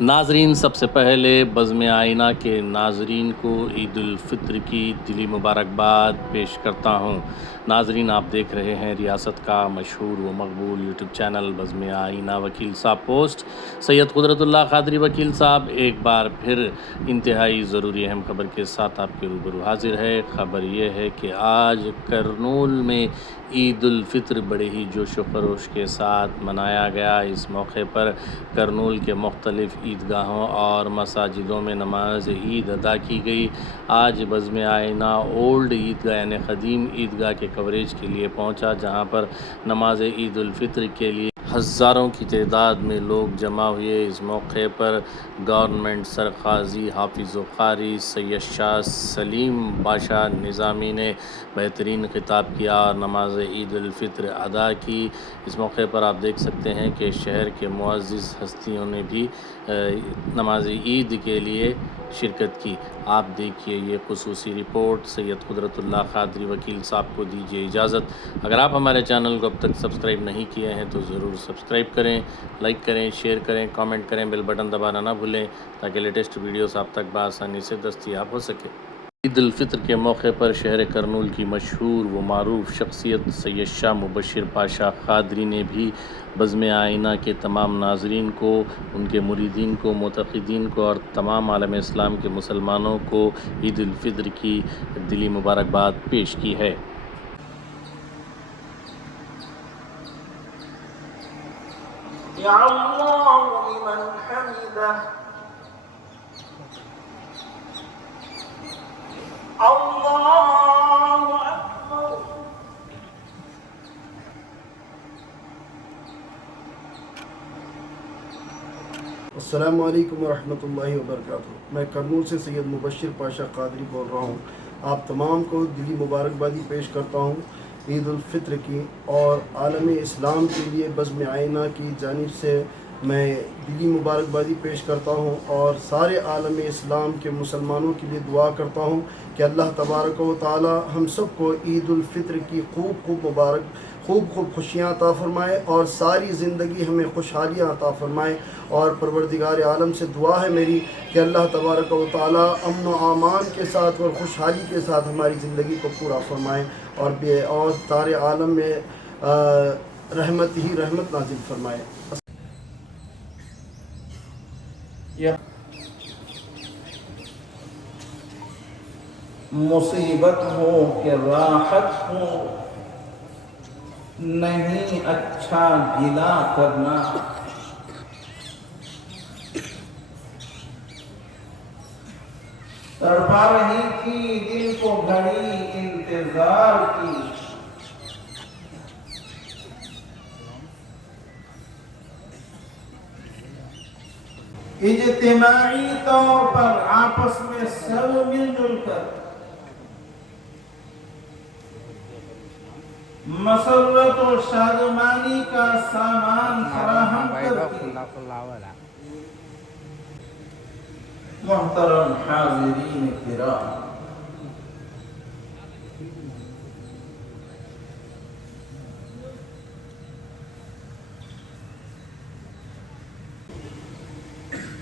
ناظرین، سب سے پہلے بزم آئینہ کے ناظرین کو عید الفطر کی دلی مبارکباد پیش کرتا ہوں۔ ناظرین، آپ دیکھ رہے ہیں ریاست کا مشہور و مقبول یوٹیوب چینل بزم آئینہ۔ وکیل صاحب پوسٹ سید قدرت اللہ قادری وکیل صاحب ایک بار پھر انتہائی ضروری اہم خبر کے ساتھ آپ کے روبرو حاضر ہے۔ خبر یہ ہے کہ آج کرنول میں عید الفطر بڑے ہی جوش و خروش کے ساتھ منایا گیا۔ اس موقع پر کرنول کے مختلف عیدگاہوں اور مساجدوں میں نماز عید ادا کی گئی۔ آج بزم آئینہ اولڈ عیدگاہ یعنی قدیم عیدگاہ کے کوریج کے لیے پہنچا، جہاں پر نماز عید الفطر کے لیے ہزاروں کی تعداد میں لوگ جمع ہوئے۔ اس موقع پر گورنمنٹ سرقاضی حافظ و قاری سید شاہ سلیم باشا نظامی نے بہترین خطاب کیا اور نماز عید الفطر ادا کی۔ اس موقع پر آپ دیکھ سکتے ہیں کہ شہر کے معزز ہستیوں نے بھی نماز عید کے لیے شرکت کی۔ آپ دیکھیے یہ خصوصی رپورٹ۔ سید قدرت اللہ قادری وکیل صاحب کو دیجیے اجازت۔ اگر آپ ہمارے چینل کو اب تک سبسکرائب نہیں کیے ہیں تو ضرور سبسکرائب کریں، لائک کریں، شیئر کریں، کامنٹ کریں، بیل بٹن دبانا نہ بھولیں تاکہ لیٹسٹ ویڈیوز آپ تک بآسانی سے دستیاب ہو سکے۔ عید الفطر کے موقع پر شہر کرنول کی مشہور و معروف شخصیت سید شاہ مبشر پاشا قادری نے بھی بزم آئینہ کے تمام ناظرین کو، ان کے مریدین کو، معتقدین کو اور تمام عالم اسلام کے مسلمانوں کو عید الفطر کی دلی مبارکباد پیش کی ہے۔ یا اللہ لمن حمدہ، اللہ اکبر۔ السلام علیکم ورحمۃ اللہ وبرکاتہ۔ میں کرنول سے سید مبشر پاشا قادری بول رہا ہوں۔ آپ تمام کو دلی مبارکبادی پیش کرتا ہوں عید الفطر کی، اور عالم اسلام کے لیے بزم آئینہ کی جانب سے میں دلی مبارکبادی پیش کرتا ہوں، اور سارے عالم اسلام کے مسلمانوں کے لیے دعا کرتا ہوں کہ اللہ تبارک و تعالی ہم سب کو عید الفطر کی خوب خوشیاں عطا فرمائے، اور ساری زندگی ہمیں خوشحالیاں عطا فرمائے۔ اور پروردگار عالم سے دعا ہے میری کہ اللہ تبارک و تعالی امن و امان کے ساتھ اور خوشحالی کے ساتھ ہماری زندگی کو پورا فرمائے، اور سارے عالم میں رحمت ہی رحمت نازل فرمائے۔ مصیبت ہو کہ راحت ہو، نہیں اچھا گلا کرنا۔ تڑپا رہی تھی دل کو گھڑی انتظار کی، اجتماعی طور پر آپس میں سب مل جل کر مسرت و شادمانی کا سامان فراہم کرتی۔ محترم حاضرین کرام،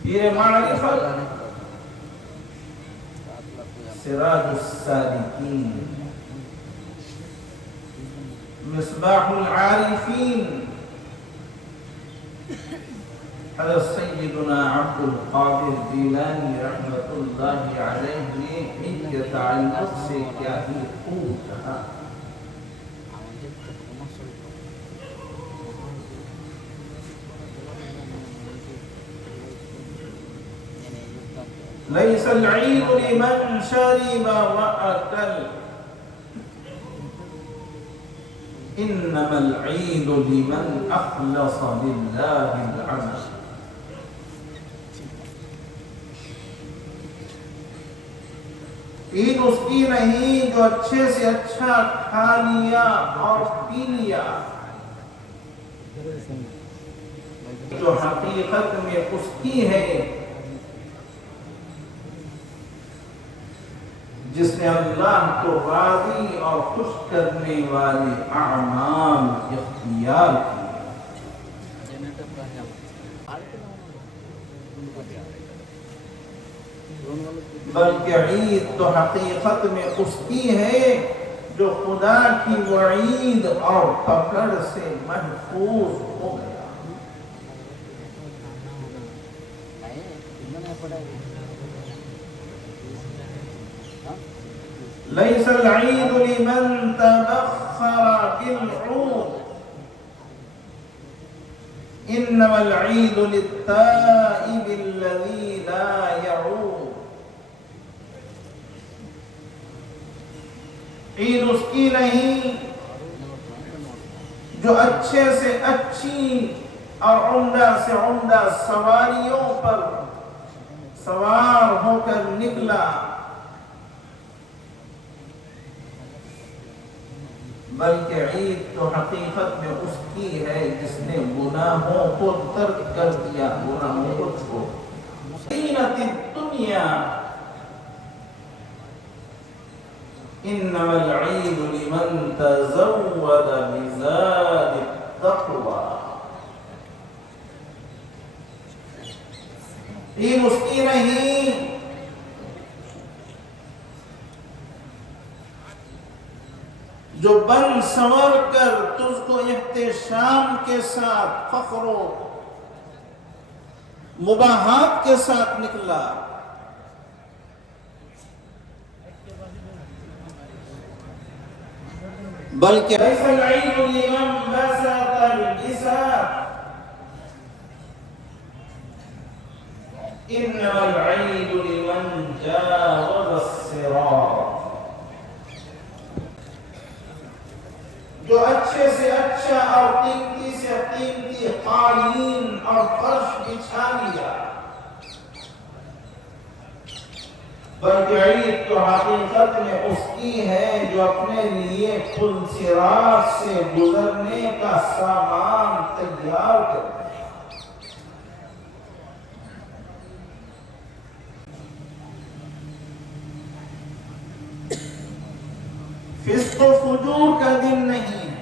یہ معرفت سراج السالکین، مصباح العارفین، حضرت سیدنا عبد القادر جیلانی رحمت اللہ علیہ نے ان کے تعلق سے کیا ہی خوب کہا۔ لیس العید لمن شرب واکل، انما العید لمن اخلص للہ العمل۔ عید اس کی نہیں جو اچھے سے اچھا کھا لیا اور پی لیا، جو حقیقت میں اس کی ہے جس نے اللہ کو راضی اور خوش کرنے والے اعمال اختیار کیے۔ بلکہ عید تو حقیقت میں اس کی ہے جو خدا کی وعید اور پکڑ سے محفوظ ہو گیا۔ ليس العيد لمن تبخر بالعود إنما العيد للتائب الذي لا يعود۔ عید اس کی نہیں جو اچھے سے اچھی اور عمدہ سے عمدہ سواریوں پر سوار ہو کر نکلا، بلکہ عید تو حقیقت میں اس کی ہے جس نے گناہوں کو ترک کر دیا، گناہوں کو چھوڑ۔ زینت الدنیا انما العید لمن تزود بزاد التقوی۔ عید اس کی نہیں جو بن سنور کر تجھ کو احتشام کے ساتھ فخر و مباحات کے ساتھ نکلا، بلکہ ليس العيد لمن بسط البساط انما العيد لمن جاوز الصراط۔ جو اچھے سے اچھا اور قیمتی سے قیمتی قالین اور فرش بچھا لیا، بلکہ عید تو حقیقت میں اس کی ہے جو اپنے لیے پل صراط سے گزرنے کا سامان تیار کرے۔ فسق و فجور کا دن نہیں ہے،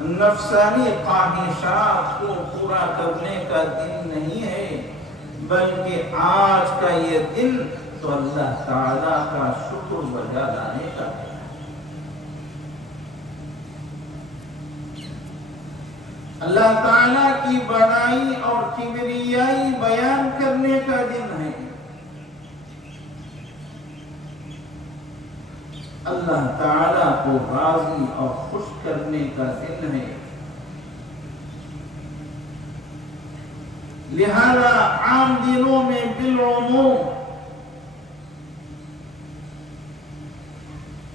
نفسانی خواہشات کو پورا کرنے کا دن نہیں ہے، بلکہ آج کا یہ دن تو اللہ تعالیٰ کا شکر بجا لانے کا ہے۔ اللہ تعالیٰ کی بڑائی اور کبریائی بیان کرنے کا دن ہے، اللہ تعالیٰ کو راضی اور خوش کرنے کا دن ہے۔ لہذا عام دنوں میں بالعموم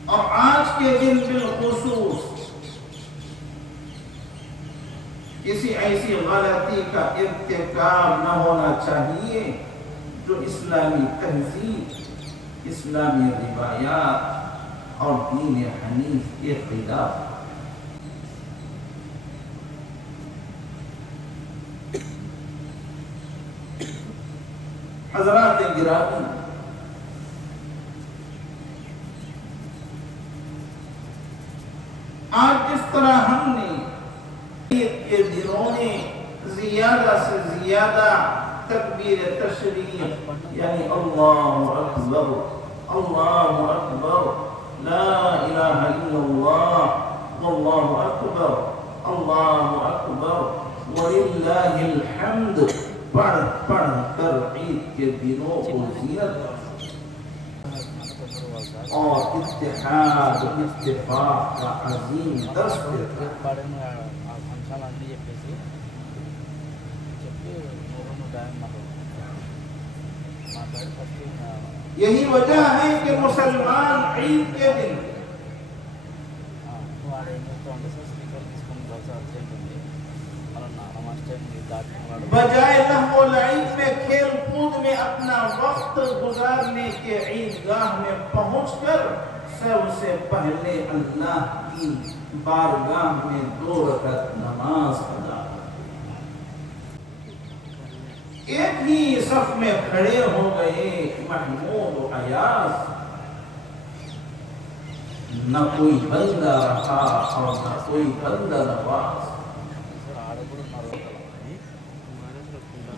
اور آج کے دن بالخصوص کسی ایسی غلطی کا ارتکاب نہ ہونا چاہیے جو اسلامی تہذیب، اسلامی روایات اور دین حنیف کے خلاف۔ حضرات گرامی، آج جس طرح ہم نے عید کے دنوں میں زیادہ سے زیادہ تکبیر تشریف یعنی اللہ اکبر اللہ اکبر لا الہ الا اللہ واللہ اکبر اللہ اکبر وللہ الحمد پڑھ پڑھ کر عید کے دنوں کو زینت اور اتحاد و اتفاق کا عظیم درس دیتا ہے۔ یہی وجہ ہے کہ مسلمان عید کے دن بجائے لہو و لعب میں کھیل کود میں اپنا وقت گزارنے کے عیدگاہ میں پہنچ کر سب سے پہلے اللہ کی بارگاہ میں 2 رکعت نماز ادا ایک ہی صف میں کھڑے ہو گئے محمود و ایاز، نہ کوئی بندہ رہا اور نہ کوئی بندہ نواز۔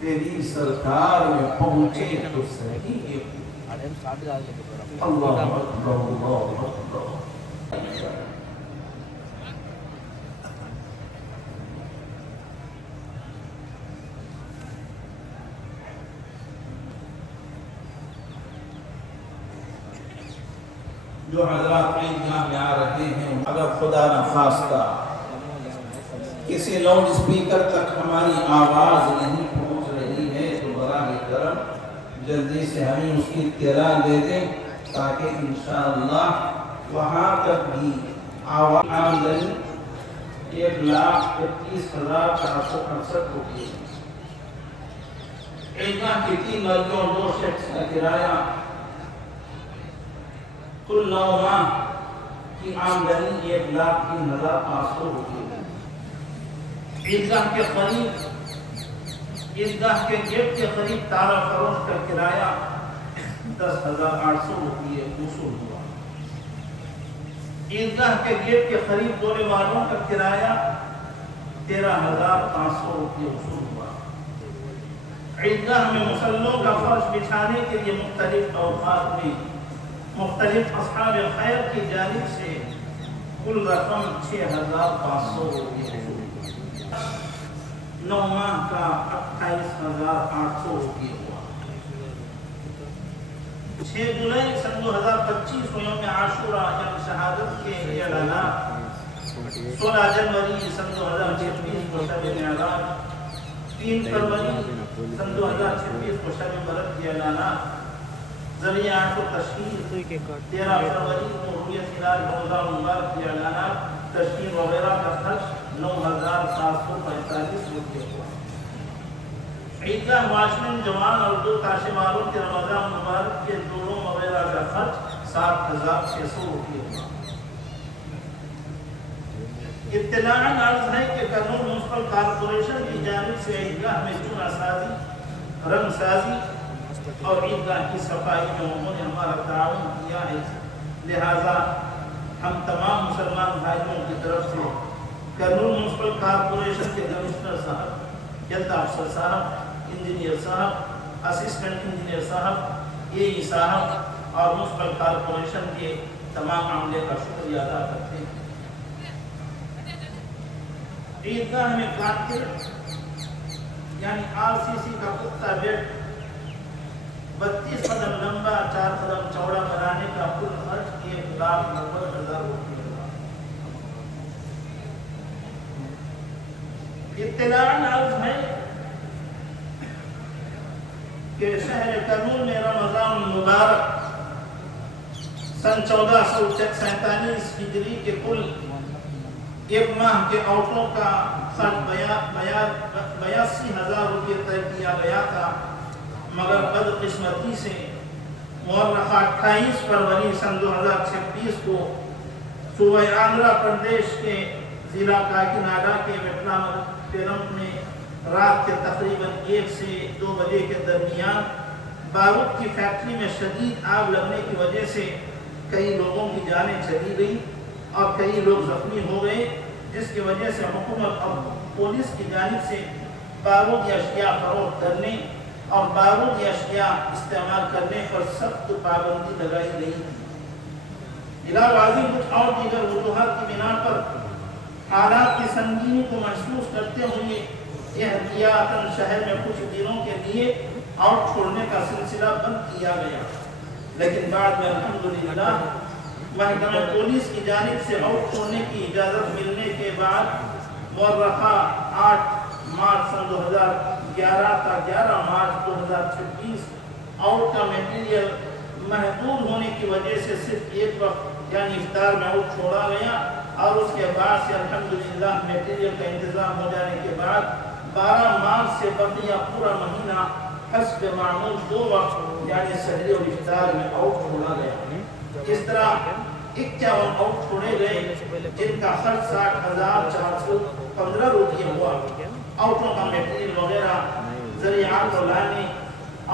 تیری سرکار میں پہنچے تو صحیح. اللہ اکبر اللہ اکبر. جو حضرات عیدگاہ میں آ رہے ہیں، اگر خدا نخواستہ کسی لاؤڈ اسپیکر تک ہماری آواز نہیں پہنچ رہی ہے تو براہ کرم جلدی سے ہمیں اس کی اطلاع دے دیں تاکہ انشاءاللہ وہاں تک بھی آواز آمدنی 1,31,468 ہوگی. عیدگاہ کی 3 لڑکیوں اور 2 شخص کا کرایہ کل 9 ماہ کی آمدنی 1,03,500 ہوگی. عیدگاہ کے قریب عیدگاہ کے گیٹ کے قریب تارا فروش کا کرایہ 10,800 روپیے وصول ہوا. عیدگاہ کے گیٹ کے قریب ڈولے والوں کا کرایہ 13,500 روپیے وصول ہوا. عیدگاہ میں مصلوں کا فرش بچھانے کے لیے مختلف اوقات میں مختلف اصحاب خیر کی جانب سے کل رقم 6,500 روپیے. 9 ماہ کا 28,800 روپیے ہوا. 6 جولائی سن 2025 کو یوم عاشوراء یوم شہادت کے اعلانات. 16 جنوری سن 2026 کو شب معراج. 3 فروری سن 2026 کو شب برات کے اعلانات. ذریعہ کو تشہیر 13 فروری کو رویت ہلال روزہ مبارک کے اعلانات. تشہیر وغیرہ کا خرچ 9,745 روپے ہوا. عیدگاہ واچمین جوان اور 2 تاشے ماروں کے رمضان مبارک کے جوڑوں وغیرہ کا خرچ 7,600 روپے ہوا. اطلاع عرض ہے کہ کرنول میونسپل کارپوریشن کی جانب سے عیدگاہ میں چونا سازی، رنگ سازی اور عیدگاہ کی صفائی میں انہوں نے ہمارا تعاون کیا ہے. لہذا ہم تمام مسلمان بھائیوں کی طرف سے کرنول میونسپل کارپوریشن کے کمشنر صاحب، جلد افسر صاحب، انجینئر صاحب، اسسٹنٹ انجینئر صاحب، اے ای صاحب اور میونسپل کارپوریشن کے تمام عملے کا شکریہ ادا کرتے ہیں. عیدگاہ میں کارپیٹ یعنی RCC کا پختہ بیڈ 32 قدم لمبا 4 قدم چوڑا بنانے کا کل خرچ 1,90,000 روپے ہوا. اطلاع عرض ہے کہ شہر کرنول میں رمضان مبارک سن 1447 ہجری کے کل 1 ماہ کے آؤٹوں کا خرچ 82,000 روپے طے کیا گیا تھا، مگر بدقسمتی سے مورخہ 28 فروری سن 2026 کو صوبہ آندھرا پردیش کے ضلع کاکیناڈا کے وٹلامپیرم میں رات کے تقریباً 1 سے 2 بجے کے درمیان بارود کی فیکٹری میں شدید آگ لگنے کی وجہ سے کئی لوگوں کی جانیں چلی گئی اور کئی لوگ زخمی ہو گئے، جس کی وجہ سے حکومت اور پولیس کی جانب سے بارودی اشیاء فروخت کرنے اور بارودی اشیاء استعمال کرنے پر سخت پابندی لگائی گئی تھی. علاوہ ازیں کچھ اور دیگر وجوہات کی بنا پر حالات کی سنگینی کو محسوس کرتے ہوئے احتیاطاً شہر میں کچھ دنوں کے لیے آؤٹ چھوڑنے کا سلسلہ بند کیا گیا، لیکن بعد میں الحمدللہ محکمہ پولیس کی جانب سے آؤٹ چھوڑنے کی اجازت ملنے کے بعد مورخہ 8 مارچ سن 2011 تا 11 مارچ 2026 آؤٹ کا میٹیریل محدود ہونے کی وجہ سے صرف ایک وقت یعنی افطار میں آؤٹ چھوڑا گیا، اور اس کے بعد سے الحمدللہ میٹیریل کا انتظام ہو جانے کے بعد 12 مارچ سے بقیہ پورا مہینہ حسب معمول 2 وقت یعنی سحری اور افطار میں آؤٹ چھوڑا گیا. اس طرح 51 آؤٹ چھوڑے گئے جن کا خرچ 60,415 روپے ہوا. آؤٹوں کا میٹیریل وغیرہ ذریعات کو لانے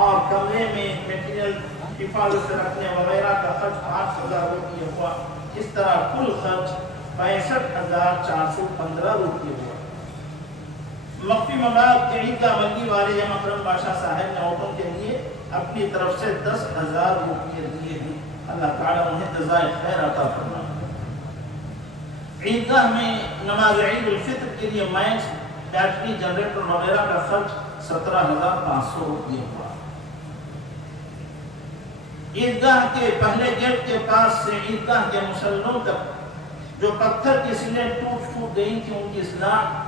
اور کمرے میں میٹیریل حفاظت سے رکھنے وغیرہ کا خرچ 8,000 روپے ہوا. اس طرح کل خرچ 65,415 روپے ہوا. مخفی مواد کے عیدگاہ بندی والے اکرم بادشاہ صاحب نے عورتوں کے لیے اپنی طرف سے 10,000 روپئے دیے ہیں. اللہ تعالیٰ انہیں جزائے خیر عطا فرمائے. عیدگاہ میں نماز عید الفطر کے لیے مائک، بیٹری، جنریٹر وغیرہ کا خرچ 17,500 روپئے ہوا. عیدگاہ کے پہلے گیٹ کے پاس سے عیدگاہ کے مسلوں تک جو پتھر کی سلیں ٹوٹ گئی تھی ان کی اصلاح،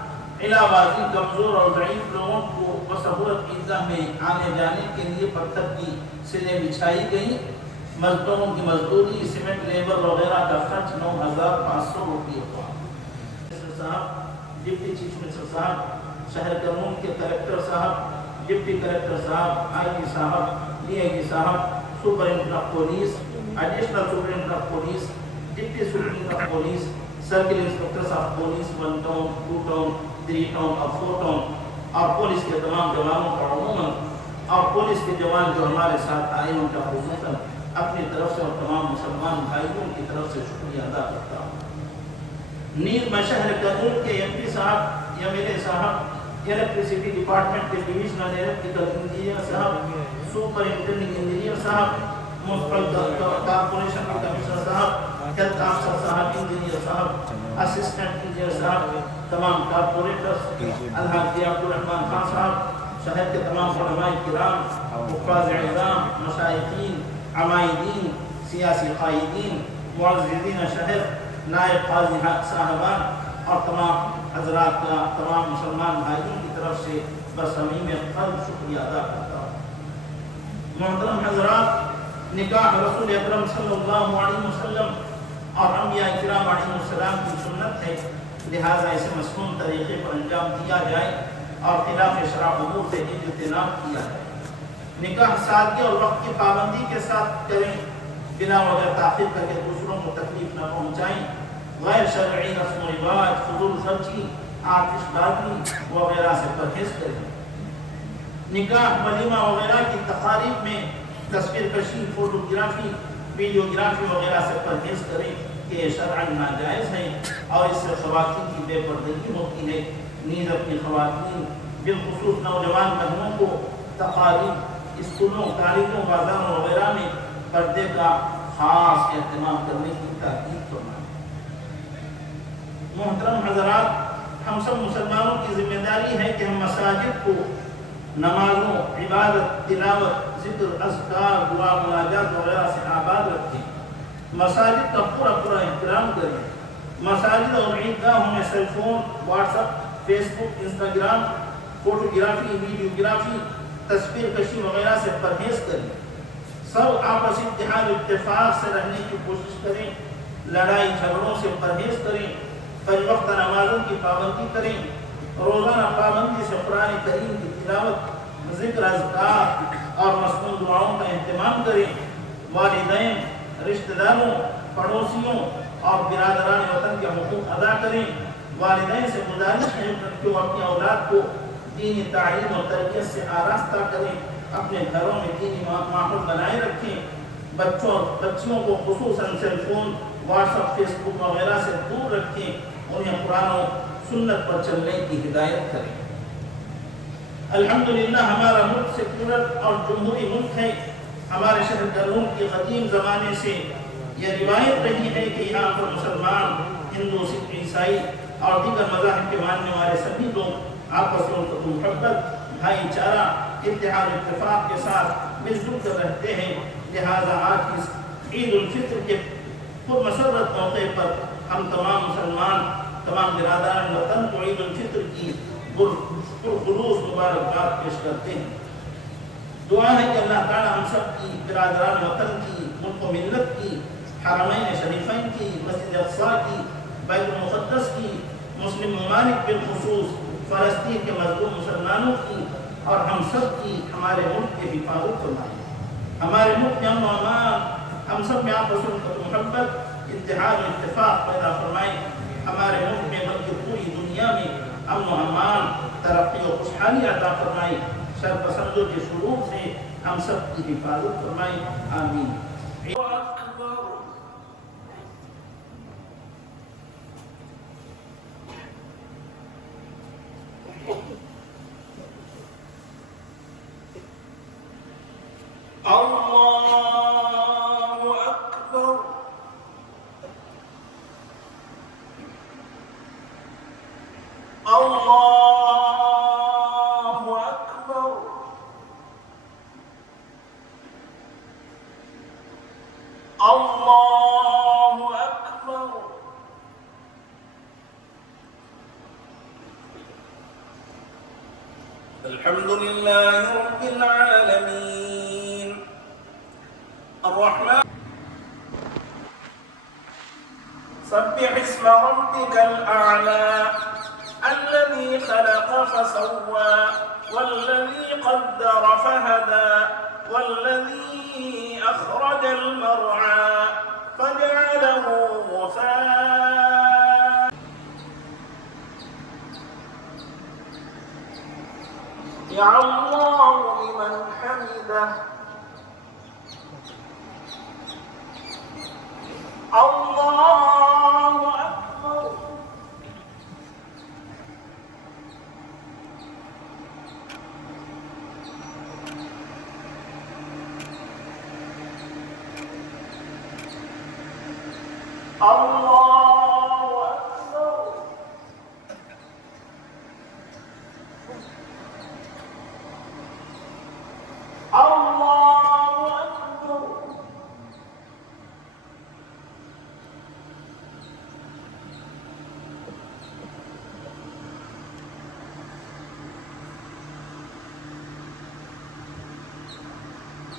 علاوازی کمزور اور ضعیف لوگوں کو بسہولت عیدگاہ میں آنے جانے کے لیے پتھر کی سلیں بچھائی گئی. مزدوروں کی مزدوری، سیمنٹ لیبر وغیرہ کا خرچ 9,500 روپئے ہوا. صاحب، ڈپٹی چیف منسٹر صاحب، شہر کرنول کے کلکٹر صاحب، ڈپٹی کلکٹر صاحب، آئی جی صاحب، ڈی آئی جی صاحب، superintendent of police, additional superintendent of police, deputy superintendent of police, circle inspectors of police 1 town, 2 town, 3 town اور 4 ٹاؤن، اور پولیس کے تمام جوانوں کا عموماً، اور پولیس کے جوان جو ہمارے ساتھ آئے ان کا خصوصاً اپنی طرف سے اور تمام مسلمان بھائیوں کی طرف سے شکریہ ادا کرتا ہوں. نیز میں شہر کرنول کے ایم پی صاحب، ایم ایل اے صاحب، الیکٹریسٹی ڈپارٹمنٹ کے ڈویژنل الیکٹریکل انجینئر صاحب، سپرنٹینڈنگ انجینئر صاحب، میونسپل کارپوریشن کے کمشنر صاحب، ہیلتھ افسر صاحب، انجینئر صاحب، اسسٹنٹ انجینئر صاحب، تمام کارپوریٹرز، الحاج عبدالرحمان خان صاحب، شہر کے تمام علماء کرام، حفاظ اعظام، مشائخین، عمائدین، سیاسی قائدین، معززین شہر، نائب قاضی صاحبان اور تمام حضرات کا تمام مسلمان بھائیوں کی طرف سے بصمیم قلب شکریہ ادا کرتا ہوں. محترم حضرات، نکاح رسول اکرم صلی اللہ علیہ وسلم اور انبیاء کرام علیہ السلام کی سنت ہے، لہذا اسے مسنون طریقے پر انجام دیا جائے اور خلاف شرع امور سے اجتناب کیا جائے. نکاح سادگی اور وقت کی پابندی کے ساتھ کریں، بلا وجہ تاخیر کر کے دوسروں کو تکلیف نہ پہنچائیں. غیر شرعی رسم و رواج، فضول خرچی، آتش بازی وغیرہ سے پرہیز کریں. نکاح، ولیمہ وغیرہ کی تقاریب میں تصویر کشی، فوٹوگرافی، ویڈیوگرافی وغیرہ سے پرہیز کریں کہ یہ شرعاً ناجائز ہے اور اس سے خواتین کی بے پردگی ہوتی ہے. نیز اپنی خواتین بالخصوص نوجوان بہنوں کو تقاریب، اسکولوں، کالجوں، بازاروں وغیرہ میں پردے کا خاص اہتمام کرنے کی تاکید فرمائیں. محترم حضرات، ہم سب مسلمانوں کی ذمہ داری ہے کہ ہم مساجد کو نمازوں، عبادت، تلاوت، ذکر، اذکار، دعا، مناجات وغیرہ سے آباد رکھیں. مساجد کا پورا احترام کریں. مساجد اور عیدگاہوں میں cell phone, WhatsApp, Facebook, Instagram, photography, videography, تصویر کشی وغیرہ سے پرہیز کریں. سب آپس اتحاد اتفاق سے رہنے کی کوشش کریں. لڑائی جھگڑوں سے پرہیز کریں. پنج وقت نمازوں کی پابندی کریں. روزانہ پابندی سے قرآن کریم کی تلاوت، ذکر، اذکار اور مسنون دعاؤں کا اہتمام کریں. والدین، رشتہ داروں، پڑوسیوں اور برادران وطن کے حقوق ادا کریں. والدین سے گزارش ہے کہ وہ اپنی اولاد کو دینی تعلیم اور تربیت سے آراستہ کریں. اپنے گھروں میں دینی ماحول بنائے رکھیں. بچیوں کو خصوصاً cell phone, WhatsApp, Facebook وغیرہ سے دور رکھیں. انہیں قرآن و سنت پر چلنے کی ہدایت کریں. الحمدللہ ہمارا ملک سیکولر اور جمہوری ملک ہے. ہمارے شہر کرنول کی قدیم زمانے سے یہ روایت رہی ہے کہ یہاں پر مسلمان، ہندو، سکھ، عیسائی اور دیگر مذاہب کے ماننے والے سبھی لوگ آپس میں محبت، بھائی چارہ، اتحاد اتفاق کے ساتھ مل جل کر رہتے ہیں. لہذا آج اس عید الفطر کے پرمسرت موقع پر ہم تمام مسلمان، تمام برادران وطن کو عید الفطر کی پرخلوص مبارکباد پیش کرتے ہیں. دعا ہے کہ اللہ تعالی ہم سب کی، برادران وطن کی، ملک و ملت کی، حرمین شریفین کی، مسجد اقصی کی، بیت المقدس کی، مسلم ممالک بالخصوص فلسطین کے مظلوم مسلمانوں کی اور ہم سب کی، ہمارے ملک کی حفاظت فرمائے. ہمارے ملک میں امن و امان، ہم سب میں آپس میں محبت، اتحاد و اتفاق پیدا فرمائے. ہمارے ملک میں بلکہ پوری دنیا میں امن و امان، ترقی و خوشحالی عطا فرمائے. شر پسندوں کے شرور سے ہم سب کی حفاظت فرمائے. آمین. Oh. الله أكبر. الحمد لله رب العالمين الرحمن. سبح اسم ربك الأعلى الذي خلق فسوى والذي قدر فهدى والذي أخرج المرعى فجعله غثاء. يا الله لمن حمده. الله أكبر. الله أكبر.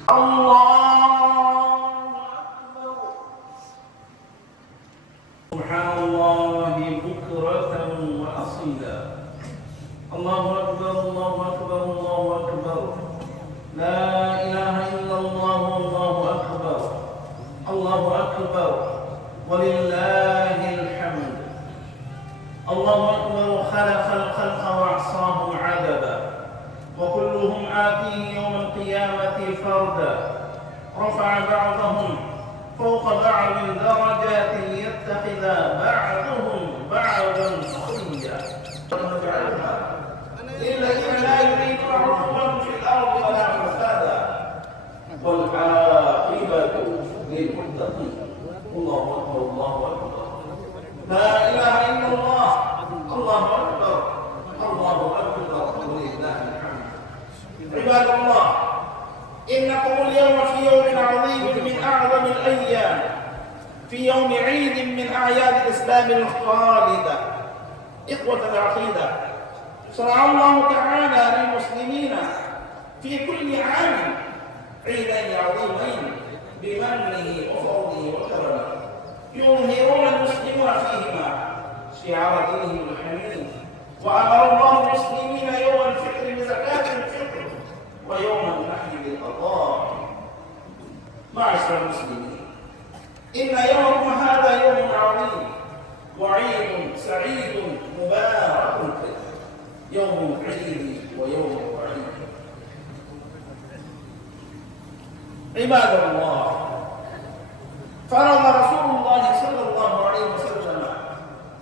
الله أكبر. سبحان الله بكرة وأصيلا. الله أكبر الله أكبر الله أكبر. لا إله إلا الله الله أكبر. الله أكبر ولله الحمد. الله أكبر خلق الخلق وأحصاهم عددا وكلهم آتيه يوم القيامة فردا. رفع بعضهم فوق بعض درجات ليتخذ بعضهم بعضا سخريا للذين لا يريدون علوا في الارض ولا فسادا والعاقبة للمتقين. الله اكبر الله اكبر. لا اله الا الله. الله اكبر الله اكبر ولله الحمد. عباد الله، إنكم اليوم في يوم عظيم من أعظم الأيام، في يوم عيد من أعياد الإسلام الخالدة. إخوة العقيدة، شرع الله تعالى للمسلمين في كل عام عيدين عظيمين بمنه وفضله وكرمه يظهرون المسلمون فيهما شعار دينهم الحنيف. وأمر الله المسلمين يوم الفطر بزكاة الفطر ويوم النحر بالقضاء. معاشر المسلمين، إن يومكم هذا يوم عظيم وعيد سعيد مبارك، يوم عيد ويوم وعيد. عباد الله، فرض رسول الله صلى الله عليه وسلم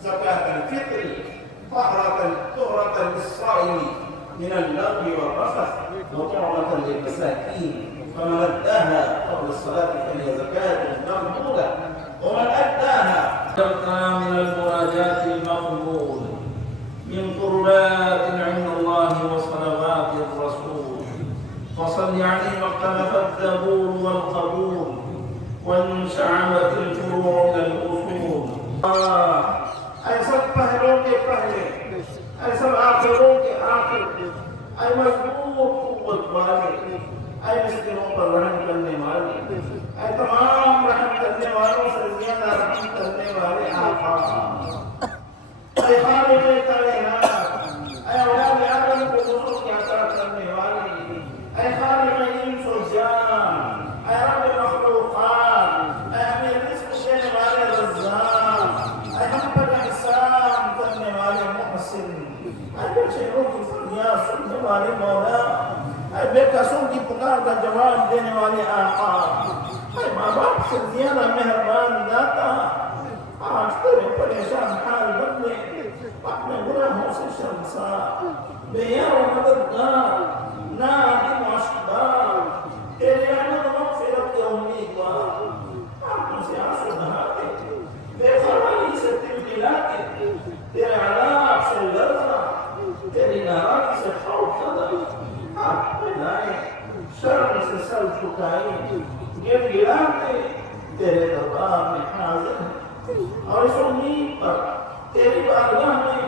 زكاة الفطر طهرة للصائم من اللغو والرفث وطعمة للمساكين، فمن أداها قبل الصلاة فهي زكاة مقبولة، ومن أداها من المناجاة المقبول من قربات عند الله وصلوات الرسول. فصل عليه واختلف الدبور والقبول وانشعبت الفروع من الأصول. أي سب پہلوں کے پہلے، أي سب آخروں کے آخر، أي مضبوط قوت والے، أي مسکینوں پر رحم کرنے والے، أي تمام رحم کرنے والوں سے زیادہ رحم کرنے والے آقا، أي خالق کائنات، أي اولاد آدم کو بزرگ کی عطا کرنے والے، أي خالق انس و جان، أي رب مخلوقات، أي ہمیں رزق دینے والے رزاق، أي ہم پر احسان کرنے والے محسن، أي بچوں کی فریاد سننے والے مولا، أي بے قصوں کی پکار کا جواب دینے والے آقا، أي ماں باپ سے زیادہ مہربان داتا، آج تیرے پریشان حال بدلے، اپنے گناہوں سے شرمسار، بے یار و مددگار، نادم و اشکبار، تیرے رحمت و مغفرت کے امیدوار، آنکھوں سے آنسو بہاتے، بے خبری سے دل ملاتے، تیرے عذاب سے لرزا، تیری ناراضی سے خوف زدہ، ہاتھ پھیلائے، شرم سے سر جھکائے، گر گراتے، تیرے دربار میں حاضر ہیں اور اس امید پر تیری بارگاہ میں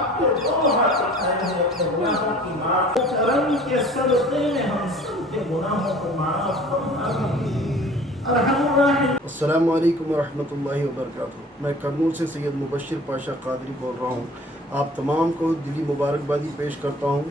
اپنے دونوں ہاتھ اٹھائے ہوئے اپنے گناہوں کی معاف کرم کے صدقے میں ہم سب کے گناہوں کو معاف فرما ارحم الراحمین۔ السلام علیکم ورحمۃ اللہ وبرکاتہ۔ میں کرنول سے سید مبشر پاشا قادری بول رہا ہوں۔ آپ تمام کو دلی مبارکبادی پیش کرتا ہوں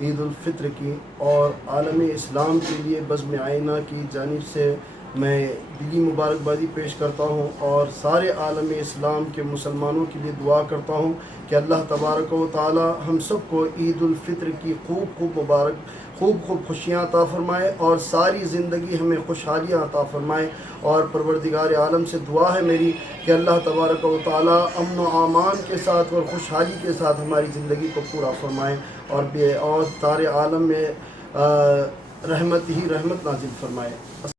عید الفطر کی، اور عالم اسلام کے لیے بزم آئینہ کی جانب سے میں دلی مبارکبادی پیش کرتا ہوں، اور سارے عالم اسلام کے مسلمانوں کے لیے دعا کرتا ہوں کہ اللہ تبارک و تعالی ہم سب کو عید الفطر کی خوب خوشیاں عطا فرمائے، اور ساری زندگی ہمیں خوشحالیاں عطا فرمائے۔ اور پروردگار عالم سے دعا ہے میری کہ اللہ تبارک و تعالی امن و امان کے ساتھ اور خوشحالی کے ساتھ ہماری زندگی کو پورا فرمائے، اور سارے عالم میں رحمت ہی رحمت نازل فرمائے۔